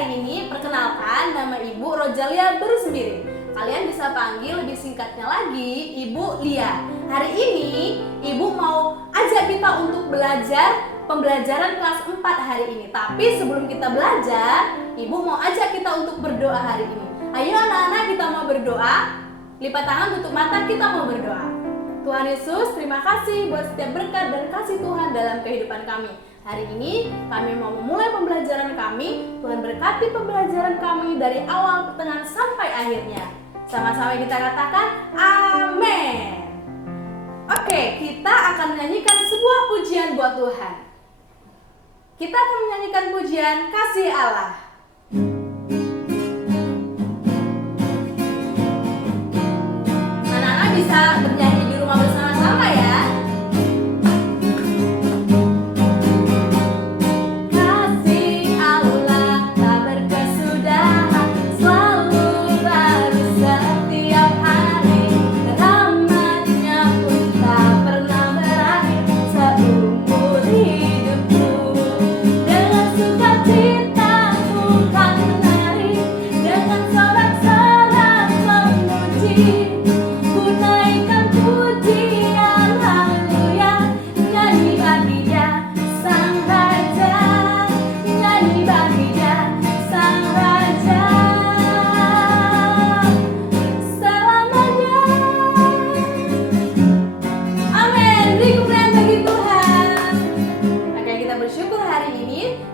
hari ini perkenalkan nama Ibu Rojalia Berusmiri. Kalian bisa panggil lebih singkatnya lagi Ibu Lia. Hari ini Ibu mau ajak kita untuk belajar pembelajaran kelas 4 hari ini. Tapi sebelum kita belajar, Ibu mau ajak kita untuk berdoa hari ini. Ayo anak-anak, kita mau berdoa. Lipat tangan, tutup mata, kita mau berdoa. Tuhan Yesus, terima kasih buat setiap berkat dan kasih Tuhan dalam kehidupan kami. Hari ini kami mau memulai pembelajaran kami. Tuhan berkati pembelajaran kami dari awal, pertengahan, sampai akhirnya. Sama-sama kita katakan amin. Oke, kita akan menyanyikan sebuah pujian buat Tuhan. Kita akan menyanyikan pujian Kasih Allah. Anak-anak bisa bernyanyi di rumah bersama-sama ya.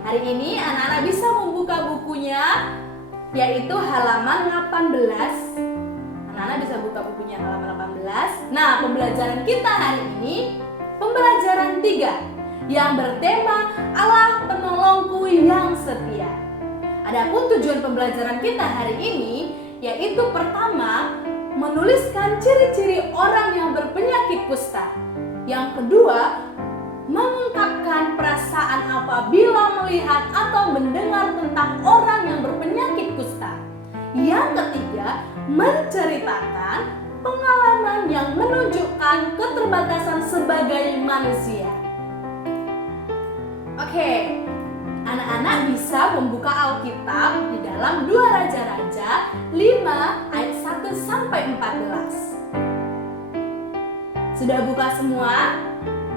Hari ini anak-anak bisa membuka bukunya, yaitu halaman 18. Anak-anak bisa buka bukunya halaman 18. Nah, pembelajaran kita hari ini pembelajaran 3 yang bertema Allah penolongku yang setia. Adapun tujuan pembelajaran kita hari ini yaitu pertama, menuliskan ciri-ciri orang yang berpenyakit kusta. Yang kedua, mengungkapkan perasaan apabila melihat atau mendengar tentang orang yang berpenyakit kusta. Yang ketiga, menceritakan pengalaman yang menunjukkan keterbatasan sebagai manusia. Oke, anak-anak bisa membuka Alkitab di dalam 2 Raja-Raja 5 ayat 1 sampai 14. Sudah buka semua?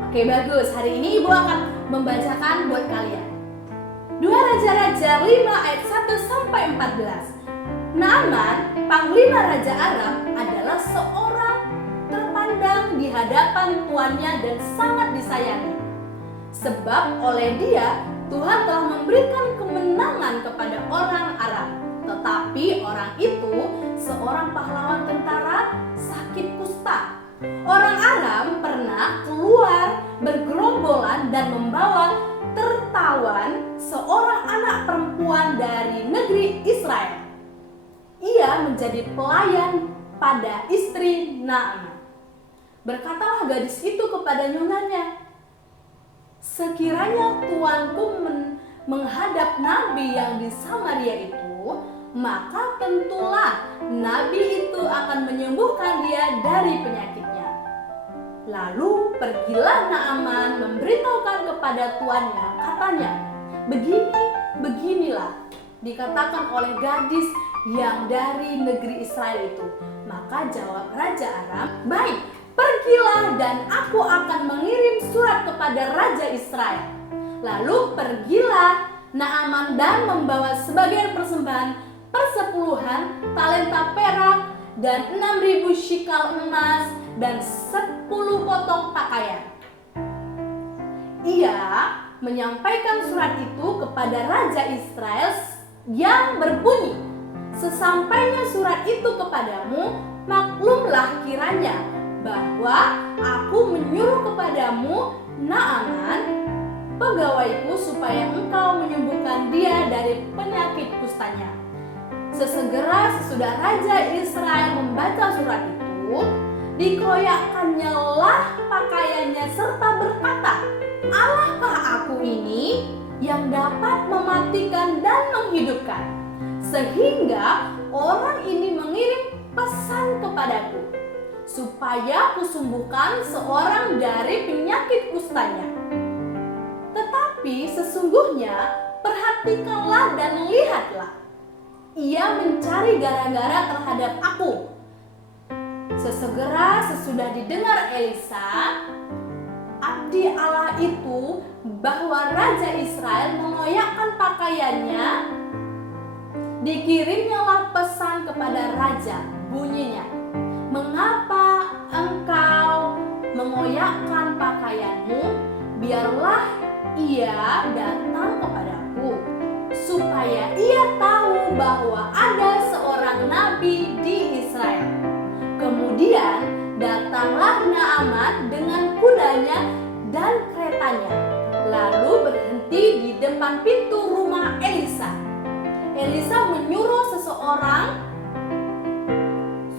Oke, bagus. Hari ini Ibu akan membacakan buat kalian. 2 Raja-Raja 5 ayat 1 sampai 14. Naaman, panglima Raja Aram, adalah seorang terpandang di hadapan tuannya dan sangat disayangi. Sebab oleh dia, Tuhan telah memberikan kemenangan kepada orang Aram. Tetapi orang itu, seorang pahlawan tentara, sakit kusta. Orang Aram pernah keluar bergerombolan dan membawa tertawan seorang anak perempuan dari negeri Israel. Ia menjadi pelayan pada istri Naaman. Berkatalah gadis itu kepada nyonanya, sekiranya tuanku menghadap nabi yang di Samaria itu, maka tentulah nabi itu akan menyembuhkan dia dari penyakitnya. Lalu pergilah Naaman memberitahukan kepada tuannya, katanya, beginilah dikatakan oleh gadis yang dari negeri Israel itu. Maka jawab Raja Aram, baik, pergilah dan aku akan mengirim surat kepada Raja Israel. Lalu pergilah Naaman dan membawa sebagian persembahan persepuluhan talenta perak dan 6.000 shikal emas dan 10 potong pakaian. Ia menyampaikan surat itu kepada Raja Israel yang berbunyi, sesampainya surat itu kepadamu, maklumlah kiranya bahwa aku menyuruh kepadamu Naaman, pegawaiku, supaya engkau menyembuhkan dia dari penyakit kustanya. Sesudah Raja Israel membaca surat itu, dikoyakkannya lah pakaiannya serta berkata, Allahkah aku ini yang dapat mematikan dan menghidupkan? Sehingga orang ini mengirim pesan kepadaku, supaya kusembuhkan seorang dari penyakit kustanya. Tetapi sesungguhnya perhatian perhatikanlah dan lihatlah. Ia mencari gara-gara terhadap aku. Sesegera sesudah didengar Elisa, abdi Allah itu, bahwa Raja Israel mengoyakkan pakaiannya, dikirimnyalah pesan kepada raja, bunyinya, "Mengapa engkau mengoyakkan pakaianmu? Biarlah ia datang kepadaku, supaya ia tahu bahwa ada seorang nabi di Israel." Kemudian datanglah Naaman dengan kudanya dan keretanya, lalu berhenti di depan pintu rumah Elisa. Elisa menyuruh seseorang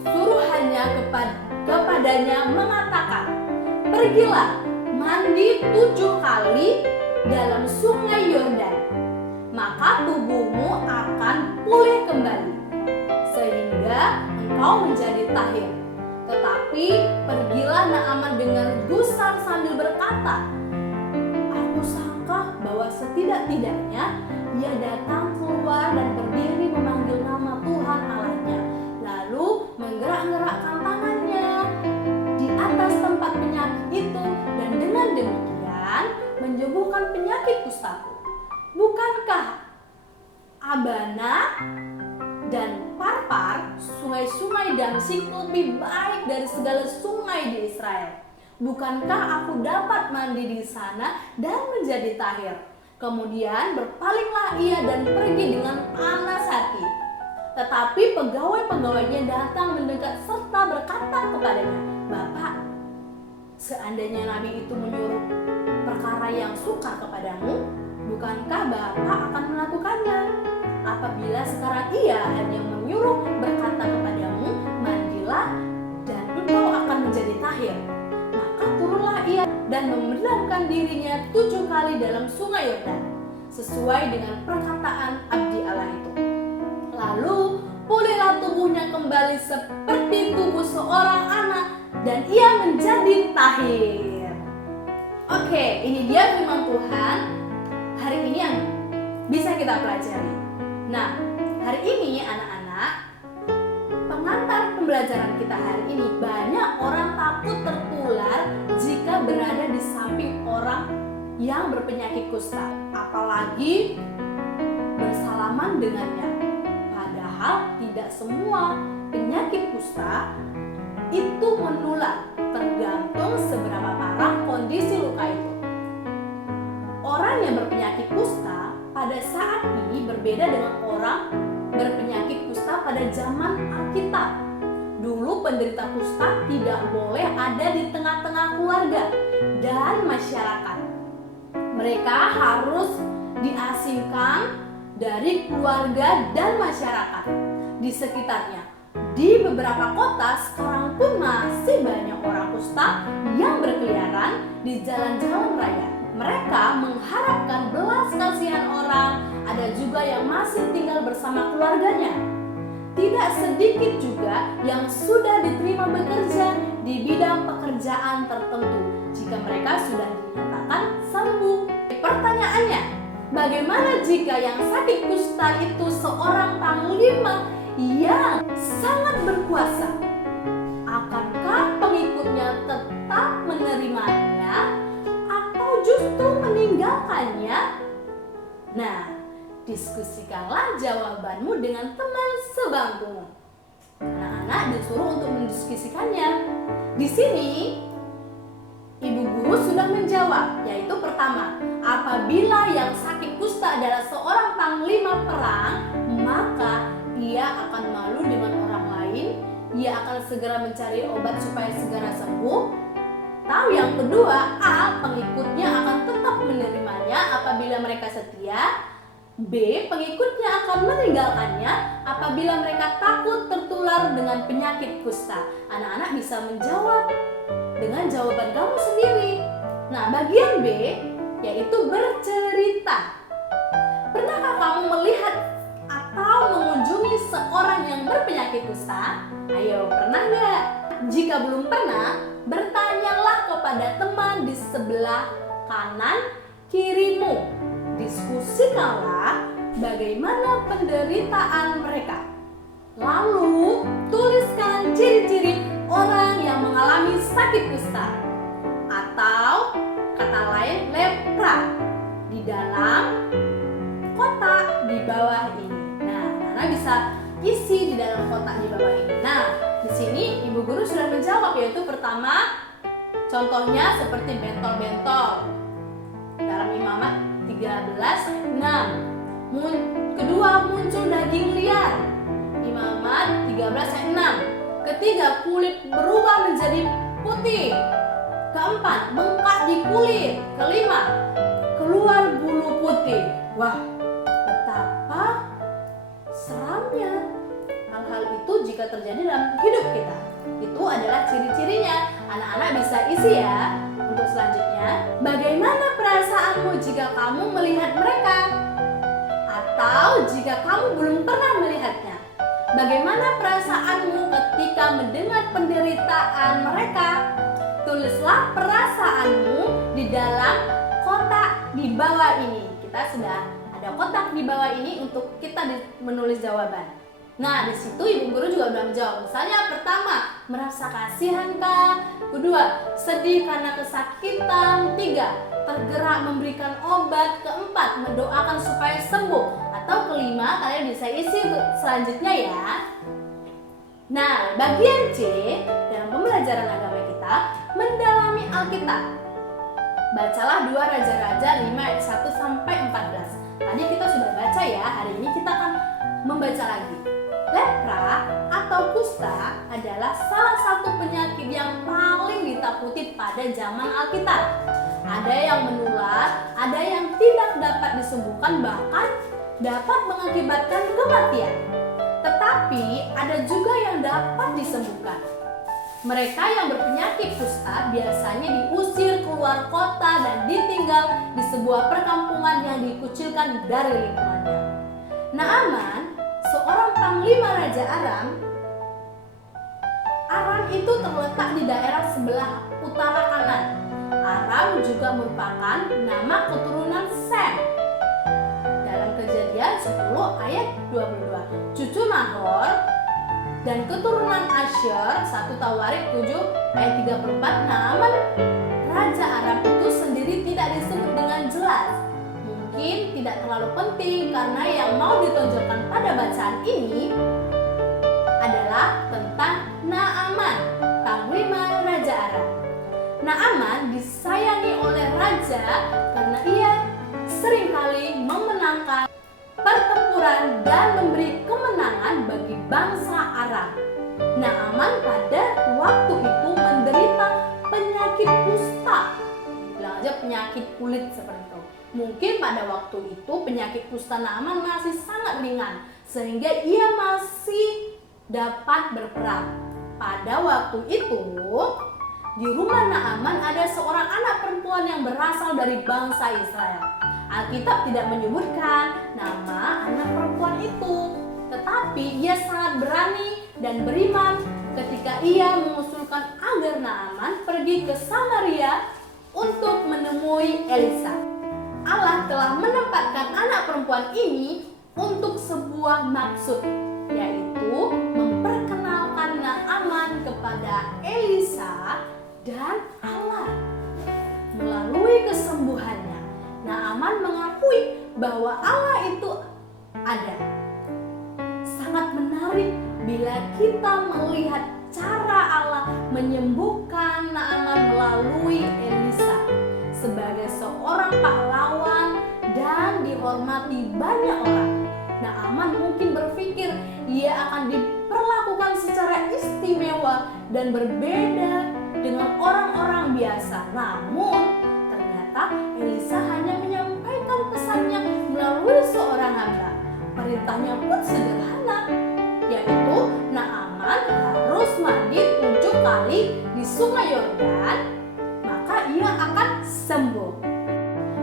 suruhannya kepadanya mengatakan, "Pergilah, mandi 7 kali dalam sungai Yordan, maka tubuhmu akan pulih kembali, sehingga engkau menjadi tahir." Tetapi pergilah Naaman dengan gusar sambil berkata, "Aku sangka bahwa setidak-tidaknya ia datang keluar dan berdiri memanggil nama Tuhan Allahnya, lalu menggerak-gerakkan tangannya di atas tempat penyakit itu, dan dengan demikian menyembuhkan penyakit kustaku. Bukankah Abana dan Parpar, sungai-sungai Damsyik, lebih baik dari segala sungai di Israel? Bukankah aku dapat mandi di sana dan menjadi tahir?" Kemudian berpalinglah ia dan pergi dengan panas hati. Tetapi pegawai-pegawainya datang mendekat serta berkata kepadanya, "Bapak, seandainya nabi itu menyuruh perkara yang sukar kepadamu, bukankah Bapak akan melakukannya? Apabila sekarang ia hanya menyuruh berkata kepadamu, 'Mandilah dan engkau akan menjadi tahir,' maka turunlah ia dan membenamkan dirinya 7 kali dalam sungai Yordan, sesuai dengan perkataan abdi Allah itu. Lalu pulihlah tubuhnya kembali seperti tubuh seorang anak, dan ia menjadi tahir." Oke, ini dia firman Tuhan hari ini yang bisa kita pelajari. Nah, hari ini anak-anak, pengantar pembelajaran kita hari ini, banyak orang takut tertular jika berada di samping orang yang berpenyakit kusta, apalagi bersalaman dengannya. Padahal tidak semua penyakit kusta itu menular, tergantung seberapa parah kondisi luka itu. Orang yang berpenyakit kusta pada saat ini berbeda dengan orang berpenyakit kusta pada zaman Alkitab. Dulu penderita kusta tidak boleh ada di tengah-tengah keluarga dan masyarakat. Mereka harus diasingkan dari keluarga dan masyarakat di sekitarnya. Di beberapa kota sekarang pun masih banyak orang kusta yang berkeliaran di jalan-jalan raya. Mereka mengharapkan belas kasihan orang, ada juga yang masih tinggal bersama keluarganya. Tidak sedikit juga yang sudah diterima bekerja di bidang pekerjaan tertentu jika mereka sudah dinyatakan sembuh. Pertanyaannya, bagaimana jika yang sakit kusta itu seorang panglima yang sangat berkuasa? Akankah pengikutnya tetap menerimanya atau justru meninggalkannya? Nah, diskusikanlah jawabanmu dengan teman sebangkumu. Anak-anak disuruh untuk mendiskusikannya. Di sini, ibu guru sudah menjawab, yaitu pertama, apabila yang sakit kusta adalah seorang panglima perang, maka ia akan malu dengan orang lain, ia akan segera mencari obat supaya segera sembuh. Tahu yang kedua, A, pengikutnya akan tetap menerimanya apabila mereka setia. B, pengikutnya akan meninggalkannya apabila mereka takut tertular dengan penyakit kusta. Anak-anak bisa menjawab dengan jawaban kamu sendiri. Nah, bagian B yaitu bercerita. Pernahkah kamu melihat atau mengunjungi seorang yang berpenyakit kusta? Ayo, pernah nggak? Jika belum pernah, bertanyalah kepada teman di sebelah kanan kirimu diskusikanlah bagaimana penderitaan mereka. Lalu, tuliskan ciri-ciri orang yang mengalami sakit kusta atau kata lain lepra di dalam kotak di bawah ini. Nah, Nana bisa isi di dalam kotak di bawah ini. Nah, di sini Ibu Guru sudah menjawab, yaitu pertama, contohnya seperti bentol-bentol dalam Imamat 13:6. Kedua, muncul daging liar, Imamat 13:6. Ketiga, kulit berubah menjadi putih. Keempat, bengkak di kulit. Kelima, keluar bulu putih. Wah, betapa seramnya hal-hal itu jika terjadi dalam hidup kita. Itu adalah ciri-cirinya. Anak-anak bisa isi ya. Untuk selanjutnya, bagaimana perasaanmu jika kamu melihat mereka? Atau jika kamu belum pernah melihatnya? Bagaimana perasaanmu ketika mendengar penderitaan mereka? Tulislah perasaanmu di dalam kotak di bawah ini. Kita sudah ada kotak di bawah ini untuk kita menulis jawaban. Nah, di situ Ibu Guru juga sudah menjawab. Misalnya pertama, merasa kasihan kah? Kedua, sedih karena kesakitan. Tiga, tergerak memberikan obat. Keempat, mendoakan supaya sembuh. Atau kelima, kalian bisa isi selanjutnya ya. Nah, bagian C dalam pembelajaran agama kita, mendalami Alkitab. Bacalah 2 Raja-Raja 5 ayat 1-14. Tadi kita sudah baca ya, hari ini kita akan membaca lagi. Lepra atau kusta adalah salah satu penyakit yang paling ditakuti pada zaman Alkitab. Ada yang menular, ada yang tidak dapat disembuhkan, bahkan dapat mengakibatkan kematian. Tetapi ada juga yang dapat disembuhkan. Mereka yang berpenyakit kusta biasanya diusir keluar kota dan ditinggal di sebuah perkampungan yang dikucilkan dari lingkungannya. Naaman, seorang panglima Raja Aram. Aram itu terletak di daerah sebelah utara kanan. Aram juga merupakan nama keturunan Sem. Dalam Kejadian 10 ayat 22, cucu Nahor dan keturunan Asyur, 1 Tawarik 7 ayat 34. Naaman Raja Aram itu sendiri tidak disebut dengan jelas. Mungkin tidak terlalu penting karena yang mau ditonjolkan pada bacaan ini adalah tentang Naaman, panglima Raja Aram. Naaman disayangi oleh raja karena ia seringkali memenangkan pertempuran dan memberi kemenangan bagi bangsa Aram. Naaman pada waktu itu menderita penyakit kusta. Bilang aja penyakit kulit seperti itu. Mungkin pada waktu itu penyakit kusta Naaman masih sangat ringan sehingga ia masih dapat berperang. Pada waktu itu di rumah Naaman ada seorang anak perempuan yang berasal dari bangsa Israel. Alkitab tidak menyebutkan nama anak perempuan itu, tetapi ia sangat berani dan beriman ketika ia mengusulkan agar Naaman pergi ke Samaria untuk menemui Elisa. Allah telah menempatkan anak perempuan ini untuk sebuah maksud, yaitu memperkenalkan Naaman kepada Elisa dan Allah. Melalui kesembuhannya, Naaman mengakui bahwa Allah itu ada. Sangat menarik bila kita melihat cara Allah menyembuhkan Naaman melalui Elisa. Sebagai seorang pahlawan dan dihormati banyak orang, Naaman mungkin berpikir ia akan diperlakukan secara istimewa dan berbeda dengan orang-orang biasa. Namun ternyata Elisa hanya menyampaikan pesannya melalui seorang hamba. Perintahnya pun sederhana, yaitu Naaman harus mandi 7 kali di sungai Yordan, maka ia akan sembuh.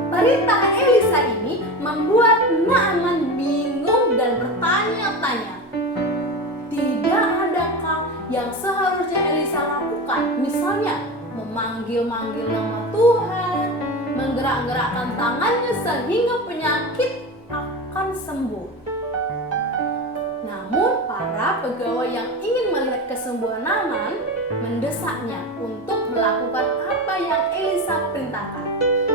Perintah Elisa ini membuat Naaman bingung dan bertanya-tanya, tidak adakah yang seharusnya Elisa lakukan? Misalnya memanggil-manggil nama Tuhan, menggerak-gerakkan tangannya sehingga penyakit akan sembuh. Namun para pegawai yang ingin melihat kesembuhan Naaman mendesaknya untuk melakukan apa yang Elisa perintahkan.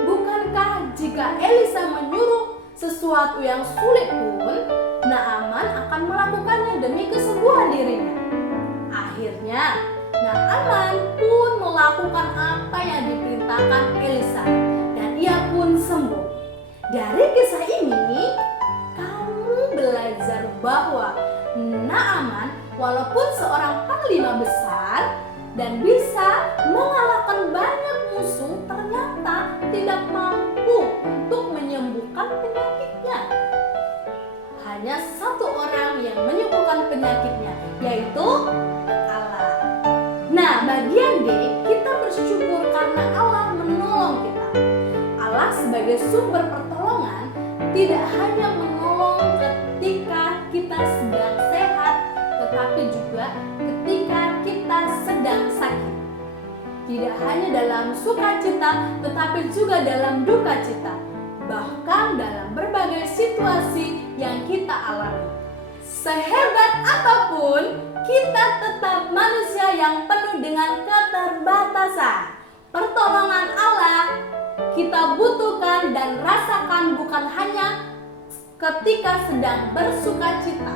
Bukankah jika Elisa menyuruh sesuatu yang sulit pun, Naaman akan melakukannya demi kesembuhan dirinya? Akhirnya, Naaman pun melakukan apa yang diperintahkan Elisa dan ia pun sembuh. Dari kisah ini, kamu belajar bahwa Naaman walaupun seorang panglima besar dan bisa mengalahkan banyak musuh, ternyata tidak mampu untuk menyembuhkan penyakitnya. Hanya satu orang yang menyembuhkan penyakitnya, yaitu Allah. Nah, bagian D, kita bersyukur karena Allah menolong kita. Allah sebagai sumber pertolongan tidak hanya menolong ketika kita sedang sehat, tetapi juga ketika kita sedang sakit. Tidak hanya dalam sukacita, tetapi juga dalam duka cita. Bahkan dalam berbagai situasi yang kita alami. Sehebat apapun, kita tetap manusia yang penuh dengan keterbatasan. Pertolongan Allah kita butuhkan dan rasakan bukan hanya ketika sedang bersukacita,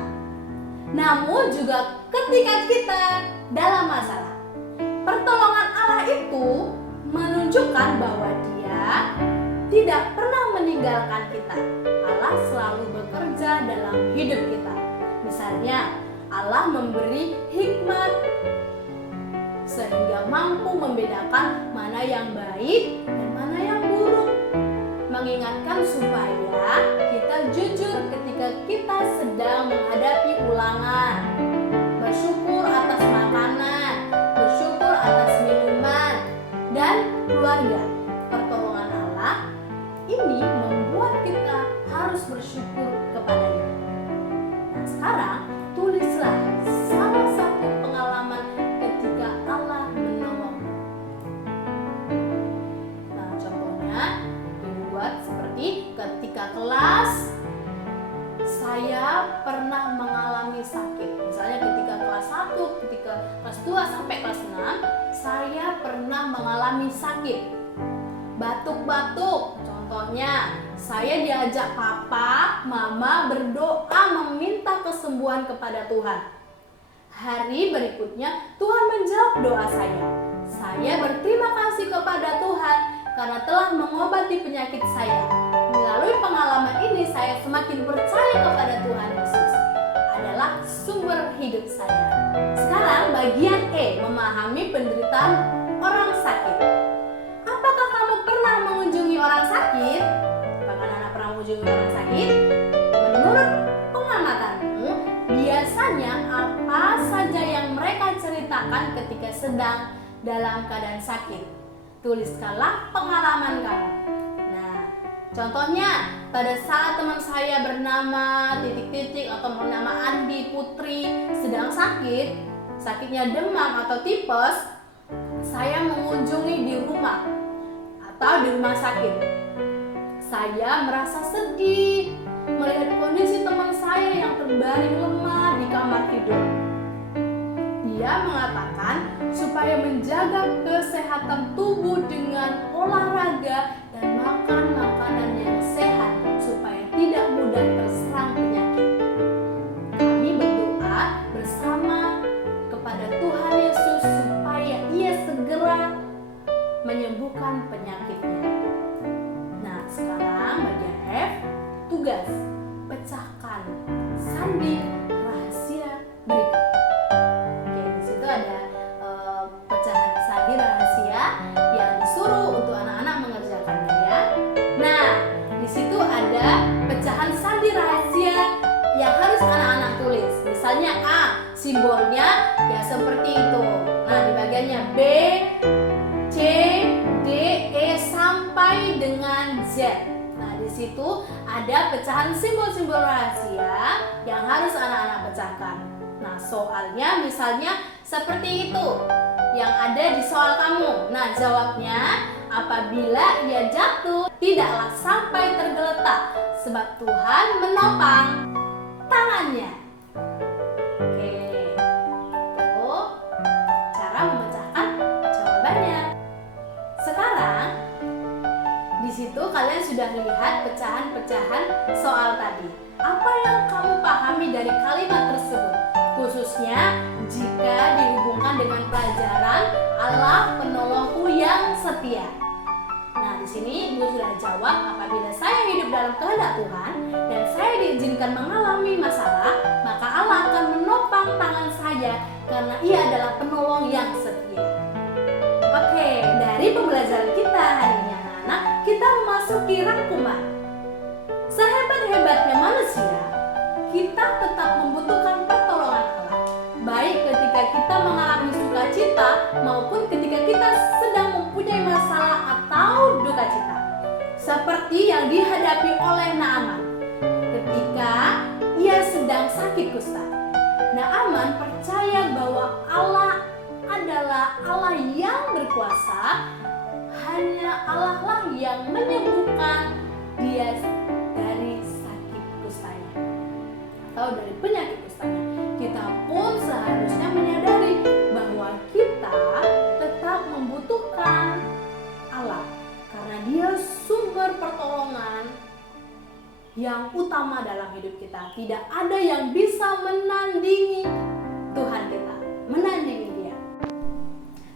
namun juga ketika kita dalam masalah. Pertolongan Allah itu menunjukkan bahwa Dia tidak pernah meninggalkan kita. Allah selalu bekerja dalam hidup kita. Misalnya, Allah memberi hikmat sehingga mampu membedakan mana yang baik dan mana yang buruk. Mengingatkan supaya kita jujur ketika kita sedang menghadapi ulangan. Bersyukur atas makanan, bersyukur atas minuman, dan keluarga. Pertolongan Allah ini membuat kita harus bersyukur kepadanya. Nah, sekarang tulislah salah satu pengalaman ketika Allah menolong. Nah, contohnya dibuat seperti ketika kelas saya pernah mengalami sakit. Misalnya ketika kelas 1, ketika kelas 2 sampai kelas 6, saya pernah mengalami sakit. Batuk-batuk. Contohnya, saya diajak papa, mama berdoa meminta kesembuhan kepada Tuhan. Hari berikutnya, Tuhan menjawab doa saya. Saya berterima kasih kepada Tuhan karena telah mengobati penyakit saya. Melalui pengalaman ini, saya semakin percaya kepada Tuhan Yesus adalah sumber hidup saya. Sekarang bagian E, memahami penderitaan orang sakit. Apakah kamu pernah mengunjungi orang sakit? Apakah anak pernah mengunjungi orang sakit? Menurut pengamatanmu, biasanya apa saja yang mereka ceritakan ketika sedang dalam keadaan sakit? Tuliskanlah pengalaman kamu. Nah, contohnya pada saat teman saya bernama titik-titik atau bernama Andi Putri sedang sakit, sakitnya demam atau tipes, saya mengunjungi di rumah atau di rumah sakit. Saya merasa sedih melihat kondisi teman saya yang terbaring lemah di kamar tidur. Dia mengatakan supaya menjaga kesehatan tubuh dengan olahraga dan makan makanan yang sehat supaya tidak mudah terserang penyakit. Kami berdoa bersama kepada Tuhan Yesus supaya Ia segera menyembuhkan penyakitnya. Nah, sekarang bagian F, tugas pecahkan sandi rahasia berikut. Oke, di situ ada pecahan sandi rahasia yang disuruh untuk anak-anak mengerjakannya ya. Nah, di situ ada pecahan sandi rahasia yang harus anak-anak tulis. Misalnya A, simbolnya ya seperti itu. Nah, di bagiannya B, C, D, E sampai dengan Z. Nah, di situ ada pecahan simbol-simbol rahasia yang harus anak-anak pecahkan. Nah, soalnya misalnya seperti itu yang ada di soal kamu. Nah, jawabnya apabila ia jatuh tidaklah sampai tergeletak, sebab Tuhan menopang tangannya. Oke, itu cara memecahkan jawabannya. Sekarang di situ kalian sudah lihat pecahan-pecahan soal tadi. Apa yang kamu pahami dari kalimat tersebut? Khususnya jika dihubungkan dengan pelajaran Allah penolongku yang setia. Nah, di sini Ibu sudah jawab, apabila saya hidup dalam kehendak Tuhan dan saya diizinkan mengalami masalah, maka Allah akan menopang tangan saya karena Ia adalah penolong yang setia. Oke, dari pembelajaran kita hari ini anak-anak, kita memasuki rangkuman. Sehebat-hebatnya manusia, kita tetap membutuhkan pertolongan Allah. Baik ketika kita mengalami sukacita maupun ketika kita sedang mempunyai masalah atau duka cita. Seperti yang dihadapi oleh Naaman ketika ia sedang sakit kusta. Naaman percaya bahwa Allah adalah Allah yang berkuasa, hanya Allah lah yang menyembuhkan dia dari sakit kustanya atau dari penyakit kustanya. Kita pun seharusnya menyadari bahwa kita tetap membutuhkan Allah karena Dia sumber pertolongan yang utama dalam hidup kita. Tidak ada yang bisa menandingi Tuhan kita, menandingi Dia.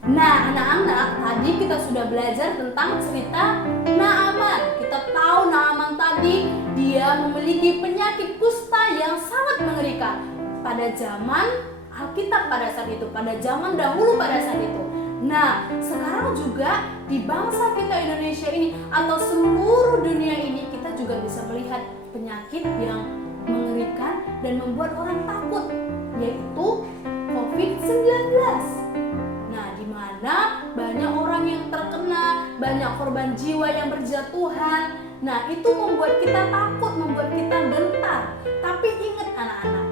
Nah, anak-anak, tadi kita sudah belajar tentang cerita Naaman. Kita tahu Naaman tadi dia memiliki penyakit kusta yang sangat mengerikan pada zaman Alkitab pada saat itu, pada zaman dahulu pada saat itu. Nah, sekarang juga di bangsa kita Indonesia ini atau seluruh dunia ini kita juga bisa melihat penyakit yang mengerikan dan membuat orang takut, yaitu COVID-19. Nah, di mana banyak orang yang terkena, banyak korban jiwa yang berjatuhan. Nah, itu membuat kita takut, membuat kita gentar. Tapi ingat anak-anak,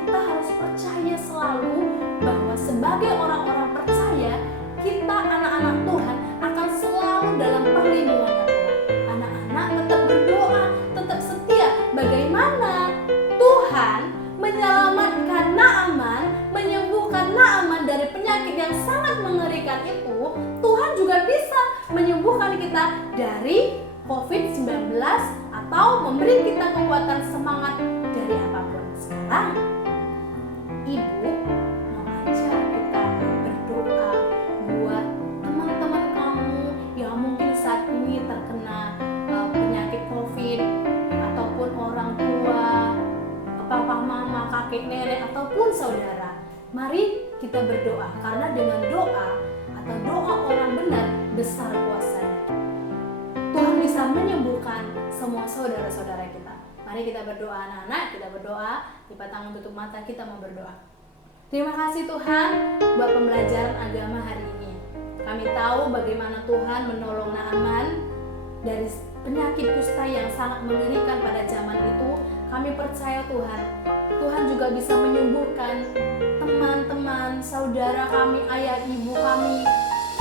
kita harus percaya selalu bahwa sebagai orang-orang percaya, kita anak-anak Tuhan akan selalu dalam perlindungan Tuhan. Anak-anak tetap berdoa, tetap setia. Bagaimana Tuhan menyelamatkan Naaman, menyembuhkan Naaman dari penyakit yang sangat mengerikan itu, Tuhan juga bisa menyembuhkan kita dari COVID-19 atau memberi kita kekuatan semangat dari apapun. Sekarang Ibu mengajak kita berdoa buat teman-teman kamu yang mungkin saat ini terkena penyakit COVID, ataupun orang tua, papa, mama, kakek, nenek, ataupun saudara. Mari kita berdoa, karena dengan doa atau doa orang benar besar kuasanya. Tuhan bisa menyembuhkan semua saudara-saudara kita. Mari kita berdoa anak-anak, kita berdoa, lipat tangan, tutup mata, kita mau berdoa. Terima kasih Tuhan buat pembelajaran agama hari ini. Kami tahu bagaimana Tuhan menolong Naaman dari penyakit kusta yang sangat mengerikan pada zaman itu. Kami percaya Tuhan, Tuhan juga bisa menyembuhkan teman-teman, saudara kami, ayah, ibu kami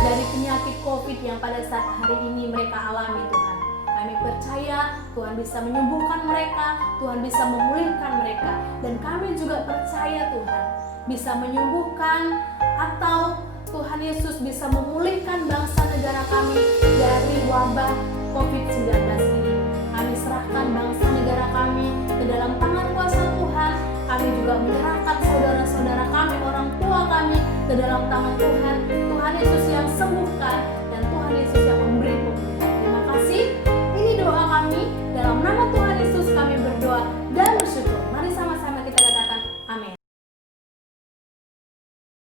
dari penyakit COVID yang pada saat hari ini mereka alami Tuhan. Kami percaya Tuhan bisa menyembuhkan mereka, Tuhan bisa memulihkan mereka. Dan kami juga percaya Tuhan bisa menyembuhkan atau Tuhan Yesus bisa memulihkan bangsa negara kami dari wabah COVID-19 ini. Kami serahkan bangsa negara kami ke dalam tangan kuasa Tuhan. Kami juga menyerahkan saudara-saudara kami, orang tua kami ke dalam tangan Tuhan.